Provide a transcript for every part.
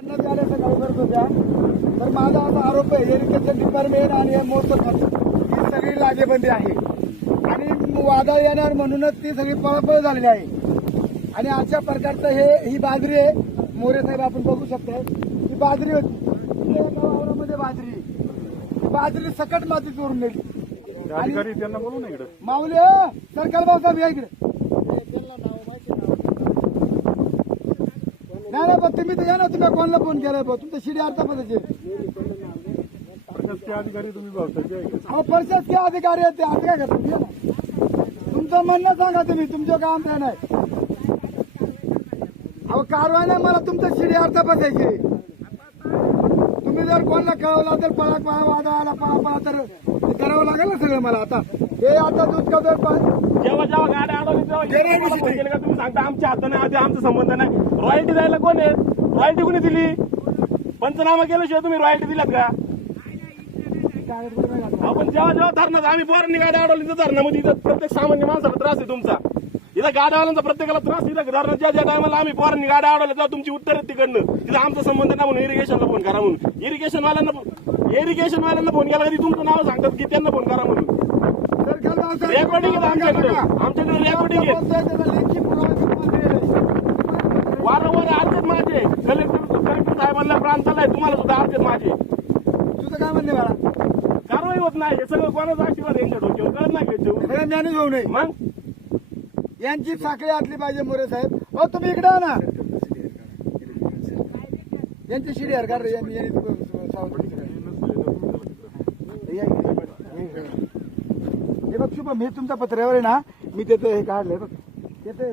तर माझा असा आरोप आहे इरिगेशन डिपार्टमेंट आणि मोर्चा ही सगळी लागेबंदी आहे. आणि वादळ येणार म्हणूनच ती सगळी पळापळ झालेली आहे. आणि अशा प्रकारचं हे ही बाजरी आहे. मोरे साहेब आपण बघू शकता ही बाजरी होती. वावरामध्ये बाजरी बाजरी सकट माती चोरून नेली. आणि त्यांना बोलू ना इकडे. माऊली हो, सरकार भाऊसाहेब या इकडे. नाही नाही पण तुम्ही तर या ना तुम्ही कोणाला फोन केलाय बा तुमचं शिडी अर्धा पदाचे प्रशासकीय अधिकारी तुम्ही भावसाचे अहो प्रशासकीय अधिकारी आहेत ते. आज काय करतात ना. तुमचं म्हणणं सांगा तुम्ही. तुमचं काम काय नाही. अहो कारवाई नाही मला तुमचं शिडी अर्धा बसायची तुम्ही जर कोणाला कळवला तर पळा पळा वादा आला पळा पळा तर करावं लागेल ना सगळं मला आता. हे आता जेव्हा जेव्हा गाड्या अडवली तेव्हा केलं का? तुम्ही सांगता आमच्या हाताने आधी आमचा संबंध नाही. रॉयल्टी द्यायला कोण आहे रॉयल्टी कोणी दिली? पंचनामा केल्याशिवाय तुम्ही रॉयल्टी दिलात का? आपण जेव्हा जेव्हा धरणात आम्ही पोरांनी गाड्या अडवली तर धरणामध्ये इथं प्रत्येक सामान्य माणसाला त्रास आहे तुमचा. इथं गाड्यावाल्यांचा प्रत्येकाला त्रास इथं धरणं ज्या ज्या टायमाला आम्ही पोरांनी गाड्या अडवल्या तेव्हा तुमची उत्तर आहेत तिकडनं. तिथं आमचा संबंध नाही म्हणून इरिगेशनला फोन करा म्हणून. इरिगेशन वाल्यांना इरिगेशन वाल्यांना फोन केला कधी तुमचं नाव सांगतात की त्यांना फोन करा म्हणून. रेकॉर्डिंग आहे आमच्याकडे. बघा. आमच्याकडे रेकॉर्डिंग आहे. तुम्हाला दिलेला आहे. वारंवार अर्जेत माझे. कलेक्टर कलेक्टर साहेबांना प्रांताला आहे. तुम्हाला सुद्धा माझे. तुझं काय म्हणणे बाळा कारवाई होत नाही. हे सगळं कोणाचा आशीर्वाद यांच्या डोक्यावर? कळत नाही का याच्यावर? सगळं मॅनेज होऊ नये. मग? यांची साखळी आटली पाहिजे मोरे साहेब. हो तुम्ही इकडे आणा यांची शिडी हरकार यांनी- सावध इकडे. या इकडे. हे बघ शुभम हे तुमचा पत्र्यावर आहे ना मी त्याचं हे काढलंय बघ त्याचं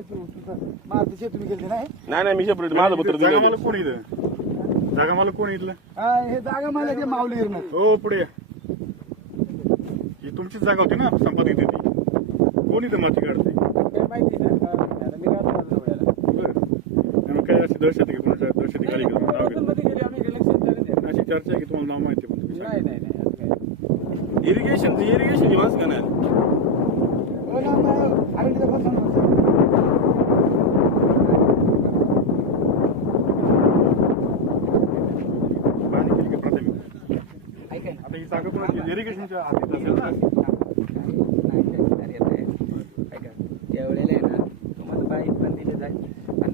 मारुतीचे तुम्ही गेले नाही नाही नाही मी सेपरेट माझं पत्र जागा दिलं मला कोण इथं? जागा मला कोण इथलं? हा, हे जागा मला घे माऊली हिरणं. हो पुढे या. ही तुमचीच जागा होती ना संपादित ती. कोण इथं माती काढते? बरं. काय अशी दहशत आहे की? कोणाच्या दहशती खाली का तुम्हाला नाव घेतलं? अशी चर्चा आहे की तुम्हाला नाव माहिती आहे पण तुम्ही सांगा. इरिगेशन इरिगेशन माणसं का नाही हो ही इरिगेशनच्या हातीत असेल ना? त्यावेळेला आहे ना तुम्हाला बाईक पण दिले जाईल.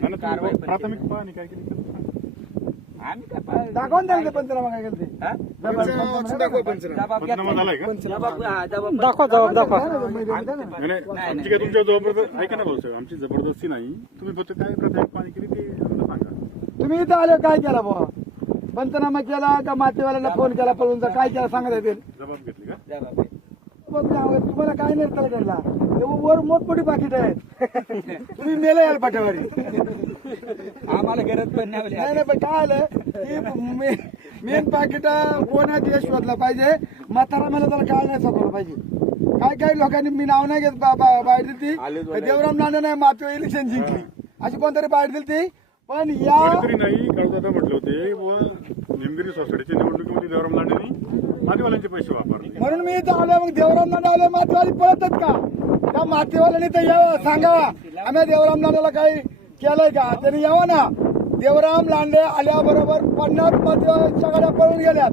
आणि कारवाई प्राथमिक पाहणी काय केली. आम्ही काय दाखवून द्या ना ते पंचनामा काय केलं दाखवा जबाब दाखवा. आमची काय तुमच्या जबरदस्त ऐका ना भाऊ साहेब आमची जबरदस्ती नाही. तुम्ही फक्त काय प्राथमिक पाहणी केली ते आम्हाला सांगा. तुम्ही इथं आले काय केला बुवा पंचनामा केला का मातेवाल्याला फोन केला पळून जा, काय केला सांगत येतील? जबाब घेतली का? जबाब घेतला. तुम्हाला काय नाही त्याला घडला वर मोठमोठी पाकिट आहेत. तुम्ही मेले याल पाठ्यावर आम्हाला गरज पण नाही नाही नाही पण काय आलं? की मेन पाकिट कोणाची यश शोधला पाहिजे? म्हातारा मला त्याला काय नाही सापडलं पाहिजे. काय काही लोकांनी मी नाव नाही घेत बाहेर दिली ती. देवराम नाना नाही मातू इलेक्शन जिंकली. अशी कोणतरी बाहेर दिली ती. पण या नाही काळदादा म्हटले होते. व निमगिरी सोसायटीच्या निवडणुकीमध्ये देवराम लांडेंनी मातीवाल्यांचे पैसे वापरले. म्हणून मी इथं आलो मग देवराम नाना आलो मातेवाली पळतच का? त्या मातेवाल्याने तर यावं सांगावा. आम्ही देवराम नानाला काही केलंय का? त्यांनी यावं ना. देवराम लांडे आल्याबरोबर पन्नास मातेवाल्याच्या गाड्या पळून गेल्यात.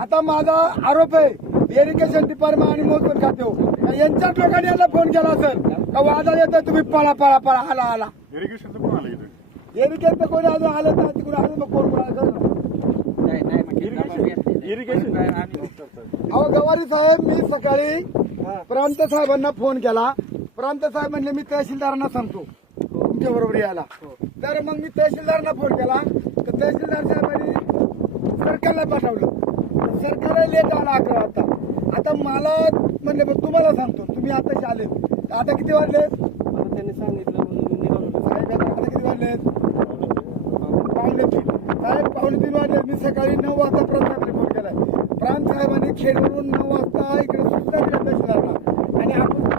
आता माझा आरोप आहे इरिगेशन डिपार्टमेंट आणि मोजपूर खाते यांच्याच लोकांनी याला फोन केला असेल का वादळ येतं तुम्ही पळा पळा पळा आला आला. इरिगेशनचं कोण आलं इथं? इरिगेशन कोणी अजून आलं तर तिकडून आलं मग कोण कोण आलं. इरिगेशन अहो गवारी साहेब मी सकाळी प्रांत साहेबांना फोन केला. प्रांत साहेब म्हणले मी तहसीलदारांना सांगतो तुमच्या बरोबर यायला. तर मग मी तहसीलदारांना फोन केला. तर तहसीलदार साहेबांनी सरकारला पाठवलं. सरकार लेट आला अकरा वाजता आता मला म्हणले बघ तुम्हाला सांगतो. तुम्ही आता आले. आता किती वाजले? त्यांनी सांगितलं साहेब आता किती वाजले? पावणे तीन. साहेब पावणे तीन वाजले. मी सकाळी नऊ वाजता प्रांताकडे फोन केलाय प्रांत साहेबांनी खेडवरून नऊ वाजता इकडे सूचना दिल्या तहसीलदारला आणि आपण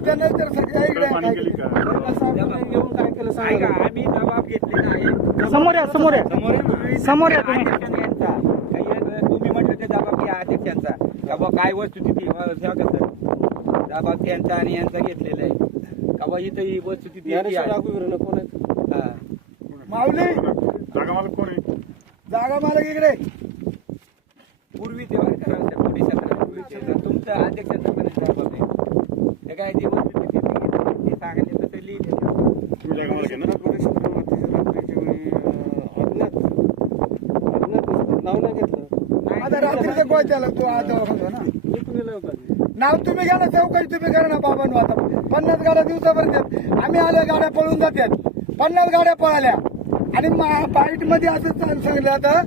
मग त्यांना तर सगळ्या इकडे पाणी केली का? साहेबांनी येऊन काय केलं सांगा. ऐका, आम्ही जबाब घेतले नाही. समोर या समोर या. समोर या तुम्ही. अध्यक्षांनी यांचा. काही तुम्ही म्हटलं ते जबाब घ्या अध्यक्षांचा. का बा काय वस्तुस्थिती अं, ठेवा कसं? जबाब त्यांचा आणि यांचा घेतलेला आहे. का बा इथं ही वस्तुस्थिती ज्ञानेश्वर आहे. विरण कोण आहेत? हा. माऊली! जागा मला कोण आहे? जागा मालक इकडे. पूर्वी ते बरं का राव, त्या पोलीस. तर तुमचं अध्यक्षांचं पण जबाब. ते काय ते तसं लिहिलं. नाव नाही घेतलं. आता रात्रीचं तू आज ना? मी तुम्ही लवकर नाव तुम्ही घ्या ना चौकशी तुम्ही करा ना बाबांनो आता. पन्नास गाड्या दिवसाभर देत. आम्ही आल्या गाड्या पळून जातात. पन्नास गाड्या पळाल्या. आणि बाईटमध्ये असं सांगितलं का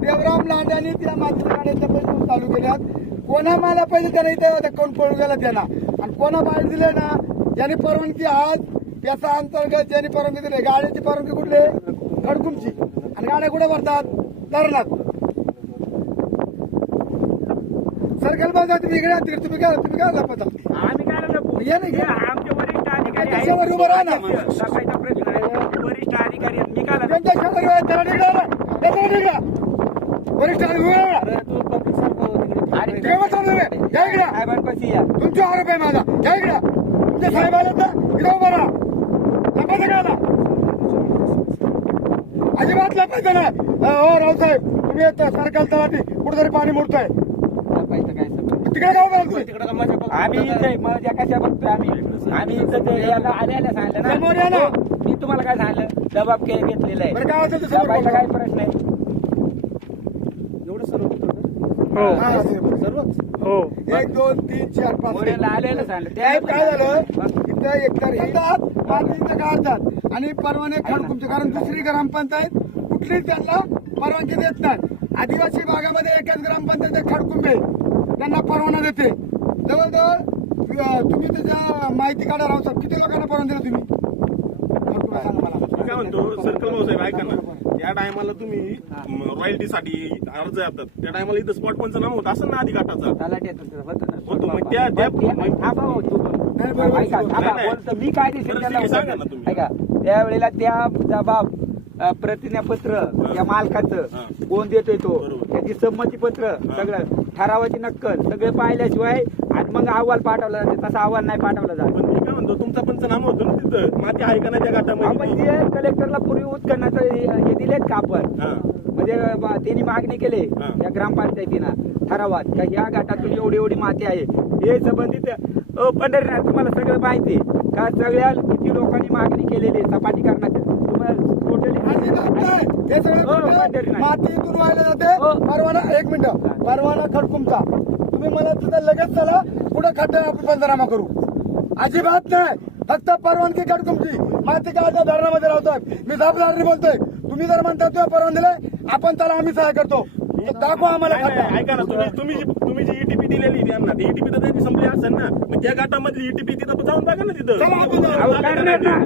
देवराम लांड्याने त्या मागच्या गाड्यांच्या पैसे चालू केल्यात कोणा मला पैसे त्याला इथे होते कोण पळून गेला त्यांना. आणि कोणा बाईट दिले ना ज्याने परवानगी आज याचा अंतर्गत ज्यांनी परवानगी दिली गाड्याची परवानगी कुठली? खडकुमची आणि गाड्या कुठे भरतात? धरणात सर्कल इकडे या, तिकडे तुम्ही काय तुम्ही काय लपता आम्ही काय लपवू? ये ना, ये. हे आमचे वरिष्ठ अधिकारी उभं राहा ना. वरिष्ठ अधिकारी? त्यांच्या वरिष्ठ अधिकारी उभे राहा. अरे तू पब्लिक सारखं आणि तिकडे बसा तुम्ही. या इकडे. साहेबांपाशी या. तुमचा आरोप आहे माझा या इकडे तुमचे साहेब आलेत ना इकडे उभं राहा लपायचं का आता? अजिबात लपायचं अ, हो रावसाहेब तुम्ही सरकार तलाठी कुठेतरी पाणी मुरतंय लपायचं काय संबंध? तिकडे काय तुम्ही आम्ही इथे मजा कशा बघतोय आम्ही आम्ही इथं याला आल्याला सांगितलं समोर या ना. मी तुम्हाला काय सांगितलं जबाब के घेतलेला आहे काय असेल ते समोर बोला. काय प्रश्न आहे एवढं सर्व होतं हो. हा. सर्वच? एक दोन तीन चार पाच साहेब काय झालं? इथं एकतर येतात. काढतात आणि परवाने खडकुमचे कारण दुसरी ग्रामपंचायत कुठलीच त्यांना परवानगी देत नाही. आदिवासी भागामध्ये एकच ग्रामपंचायत खडकुंबे त्यांना परवाना देते. जवळजवळ अं, तुम्ही त्याच्या माहिती काढा राहू साहेब किती लोकांना परवाना दिलं तुम्ही? काय म्हणतो? सर्कल भाऊसाहेब ऐका ना. त्या टायमाला तुम्ही रॉयल्टीसाठी अर्ज येतात. त्या टायमाला इथं स्पॉट पंचनामा होत? असं ना आधी घाटाचा होतं मग त्या- त्या- हो. मी काय सांगा ना. तुम्ही. त्यावेळेला त्या जबाब प्रतिज्ञापत्र त्या मालकाचं. कोण देतोय तो. त्याची संमती पत्र सगळं. ठरावाची नक्कल सगळे पाहिल्याशिवाय आणि मग अहवाल पाठवला जाते. तसा अहवाल नाही पाठवला जात. म्हणतो तुमचा पंचनामा होतो ना तिथं माती आहे का नाही त्या आपण जे कलेक्टरला पूर्वी उत्खननाचं हे हे दिलेत का आपण हा. म्हणजे बा- त्यांनी मागणी केली हा. या ग्रामपंचायतीनं ठरावात का ह्या घाटातून एवढी एवढी माती आहे हे संबंधित अ, पंढरीनाथ तुम्हाला सगळं माहिती आहे. का सगळ्या किती लोकांनी मागणी केलेली आहे सपाटी करण्याची तुम्हाला टोटली. हे सगळं हो, नाही. माती इथून व्हायला जाते हो. परवाना एक मिनिट परवाना खडकुमचा तुम्ही मला तिथं लगेच चला पुढे खड्डा आपण पंचनामा करू अजिबात नाही. फक्त परवानगी खडकुमची माती काळच्या धरणामध्ये राहतोय? मी जबाबदारीने बोलतोय. तुम्ही जर म्हणता तो परवानगी दिले आपण त्याला आम्ही सहाय्य करतो. दाखवा आम्हाला नाही, नाही, खड्डा. ऐका ना तुम्ही तुम्ही जी तुम्ही जी ईटीपी दिलेली त्यांना ती ईटीपी तर त्यांची संपली असेल ना. मग त्या घाटामधली ईटीपी तिथं जाऊन बघा ना तिथं. ना.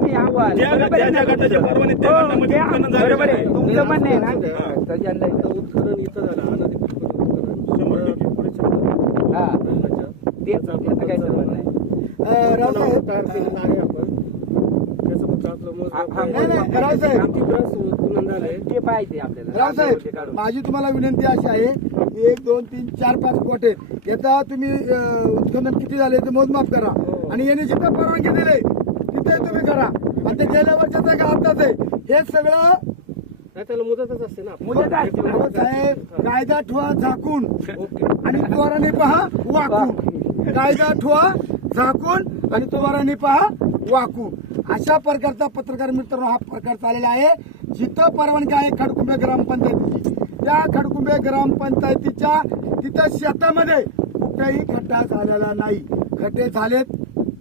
ज्या- ज्या- गटाच्या परवाने त्या हो, गटामध्ये उत्खनन झालेलं आहे. तुमचं म्हणणं आहे. ना. आता उत्खनन इथं झालं. अनधिकृत उत्खनन शंभर टक्के. हा. तेच काही संबंध नाही रावसाहेब तयार केलेलं आहे आपण. त्याचं फक्त आपलं मोजमाप हा, हा, नाही, नाही, रावसाहेब. त्रास झालंय ते पाहिजे आपल्याला. ते रावसाहेब काढून. माझी तुम्हाला विनंती अशी आहे की एक दोन तीन चार पाच कोट आहेत याचा तुम्ही अं, उत्खनन किती झाले ते मोजमाप करा. आणि याने जिथं परवानगी दिली तिथे तुम्ही करा. आणि ते गेल्या वर्षाचा का आताच आहे? हे सगळं नाही त्याला मुदतच असते ना. मुदत असते. अहो साहेब कायदा ठेवा झाकून. ओके. आणि त्वराने पहा वाकून. कायदा ठेवा झाकून आणि तुम्हाला पहा वाकू. अशा प्रकारचा पत्रकार मित्रांनो हा प्रकार चाललेला आहे. जिथं परवानगी आहे खडकुंबे ग्रामपंचायतीची. त्या खडकुंबे ग्रामपंचायतीच्या तिथं शेतामध्ये कुठेही खड्डा झालेला नाही. खड्डे झालेत.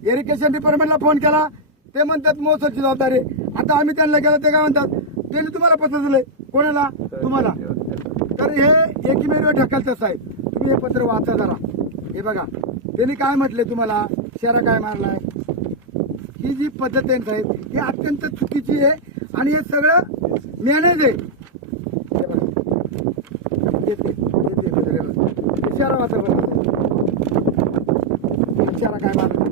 इरिगेशन डिपार्टमेंटला फोन केला. ते म्हणतात मोसरची जबाबदारी आता आम्ही त्यांना गेलो ते काय म्हणतात? त्यांनी तुम्हाला पत्र दिलंय. कोणाला? तुम्हाला. तर हे एकमेव ढकलतं साहेब. तुम्ही हे पत्र वाचा जरा. हे बघा. त्यांनी काय म्हटले तुम्हाला? शेरा काय मारलाय? ही जी पद्धत आहे साहेब ही अत्यंत चुकीची आहे आणि हे सगळं मॅनेज आहे. इशारा वाचा बरं. काय मारला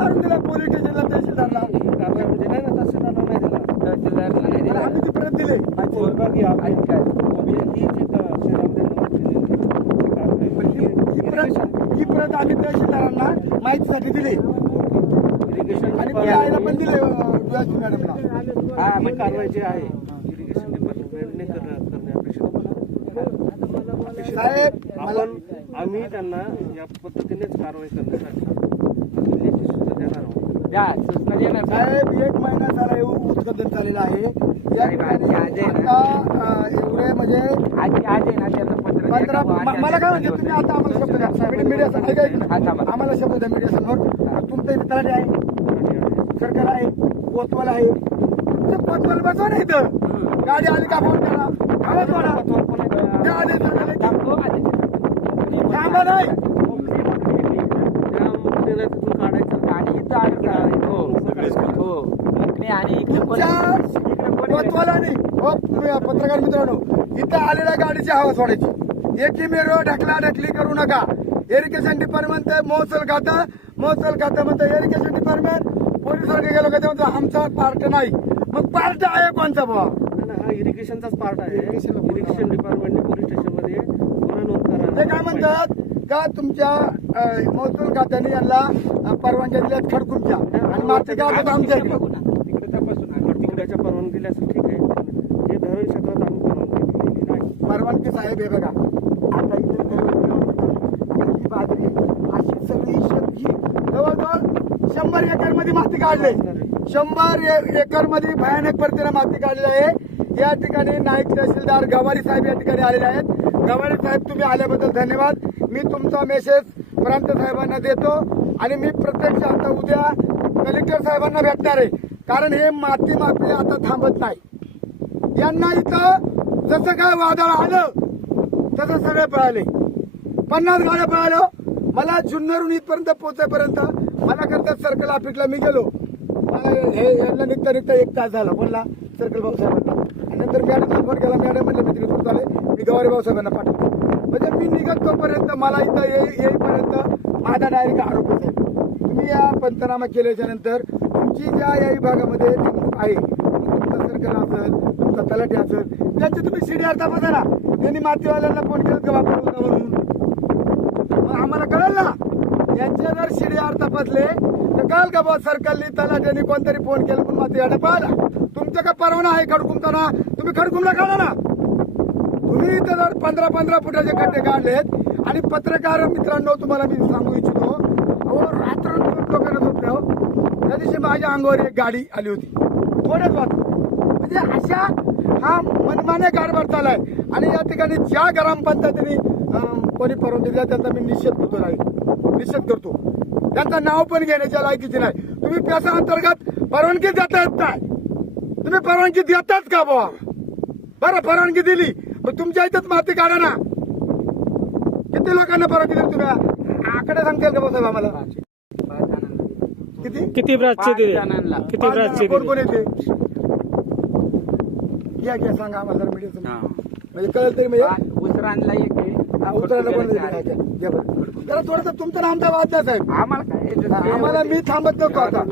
मारून दिला पोलीस स्टेशनला तहसीलदारला. म्हणजे नाही ना तहसीलदारला नाही दिला. तहसीलदारला नाही दिला. आम्ही ती परत दिले आणि काय? ही जी नोंद केलेली कारवाई ही प्रत ही प्रत आम्ही तहसीलदारांना माहितीसाठी दिली. इरिगेशन आणि ती आईला पण दिले डीवायसी मॅडमला. हा, ही मग कारवाई जी आहे. इरिगेशन डिपार्टमेंटने करणे करणे अपेक्षित. आहे. साहेब मला आपण आम्ही त्यांना या पद्धतीनेच कारवाई करण्यासाठी लेखी सूचना देणार आहोत द्या, सूचना देणार का? साहेब एक महिना झाला हे उत्खनन झालेलं आहे. या साहेब, आज- आज आहे ना? आता अं, एवढे म्हणजे आज आज आहे ना त्यांना पत्र द्या. पंधरा का? आज म- मला काय म्हणते तुम्ही आता आम्हाला शब्द द्या. मीडिया मीडिया ऐका हा, ना. थांबा. आम्हाला शब्द द्या मीडिया समोर तुमचं इथे तलाठी आहे. सरकार आहे कोतवाल आहे. तुमचं कोतवाल बसवा ना इथं. गाडी आली का फोन करा. आवाज वाढा त्या आधी सांगायला की थांबतो, आधी थांबा नाही. आणि इथं? हो हो आणि इकडे कोण- तुमच्या इकडे कोण आहे? कोतवालाने हो तुम्ही पत्रकार मित्रांनो इथं आलेल्या गाडीची हवा सोडायची. एकी मेरो ढकला ढकली करू नका. इरिगेशन डिपार्टमेंट महसूल खातं. महसूल खातं म्हणतं इरिगेशन डिपार्टमेंट पोलीस वर्ग गेलो का ते म्हणतो आमचा पार्ट नाही. मग पार्ट आहे कोणचा बुवा नाही, नाही, हा इरिगेशनचाच पार्ट आहे. इरिगेशन डिपार्टमेंटने पोलीस स्टेशनमध्ये गुन्हा नोंद करा ते काय म्हणतात? का तुमच्या महसूल खात्याने यांना परवानग्या दिल्यात खडकूमच्या आणि माती गावात आमच्या तिकडे तपासून. तिकड्याच्या परवानगी असेल ठीक आहे. हे धरण क्षेत्रात आम्ही परवानगी नाही. परवानगी साहेब हे बघा. आता इथे बाजरी अशी सगळी शेती जवळजवळ शंभर एकरमध्ये माती काढले. शंभर एकरमध्ये भयानक पद्धतीने माती काढलेली आहे. या ठिकाणी नाईक तहसीलदार गवारी साहेब या ठिकाणी आलेले आहेत. गवारी साहेब तुम्ही आल्याबद्दल धन्यवाद. मी तुमचा मेसेज प्रांत साहेबांना देतो आणि मी प्रत्यक्ष आता उद्या कलेक्टर साहेबांना भेटणार आहे. कारण हे माती माफी आता थांबत नाही. यांना इथं जसं काय वादळ आलं तसं सगळे पळाले. पन्नास गाड्या पळालो मला जुन्नरून इथपर्यंत पोहोचेपर्यंत मला करता सर्कल ऑफिसला मी गेलो. हे यांना निघता निघता एक तास झाला. बोलला सर्कल भाऊसाहेबांना. आणि नंतर मॅडमला फोन केला. मॅडम म्हणलं मी तिकडे आले मी गवारी भाऊसाहेबांना पाठवलं म्हणजे मी निघत तोपर्यंत मला इथं येईपर्यंत माझा डायरेक्ट आरोप असेल तुम्ही या पंचनामा केल्याच्यानंतर तुमची ज्या या विभागामध्ये नेमणूक आहे तुमचा सर्कल असेल तुमचा तलाठी असेल त्याची तुम्ही सीडीआर बघा ना. त्यांनी मातीवाल्यांना फोन केलं का वापर होता म्हणून. मग आम्हाला कळेल ना यांचे जर सीडीआर तपासले तर कळेल का बा सर्कलनी तलाट्याने कोणतरी फोन केला पण माती वाटा पाहिला तुमचं का परवाना आहे खडकुमचा ना? तुम्ही खडकुमला काढा ना. तुम्ही इथं जर पंधरा पंधरा फुटाचे खड्डे काढलेत. आणि पत्रकार मित्रांनो तुम्हाला मी सांगू इच्छितो अहो रात्र लोकांना झोपले हो त्या दिवशी माझ्या अंगावर एक गाडी आली होती. थोड्याच वाचतो म्हणजे अशा हा मनमाने कारभार चालाय. आणि या ठिकाणी ज्या ग्रामपंचायतीने कोणी परवानगी दिला त्यांचा मी निषेध करतो नाही निषेध करतो. त्यांचं नाव पण घेण्याच्या लायकीचे नाही. तुम्ही पैसा अंतर्गत परवानगी देता येत नाही तुम्ही परवानगी देतात का बुवा? बरं परवानगी दिली. मग तुमच्या इथंच माती काढा ना. किती लोकांना परवानगी दिली तुम्ही? आकडे सांगतील का साहेब आम्हाला. किती? किती ब्रांचचे पाच दिले. किती ब्रांचचे कोण दिले? कोण येते? घ्या घ्या सांगा आम्हाला जरा मीडिया हा. म्हणजे कळेल तरी म्हणजे पाच उसरांना एक कोण. जरा थोडंसं तुमचं नामचा वाद द्या साहेब. आम्हाला काय? आम्हाला मी थांबत नको आता.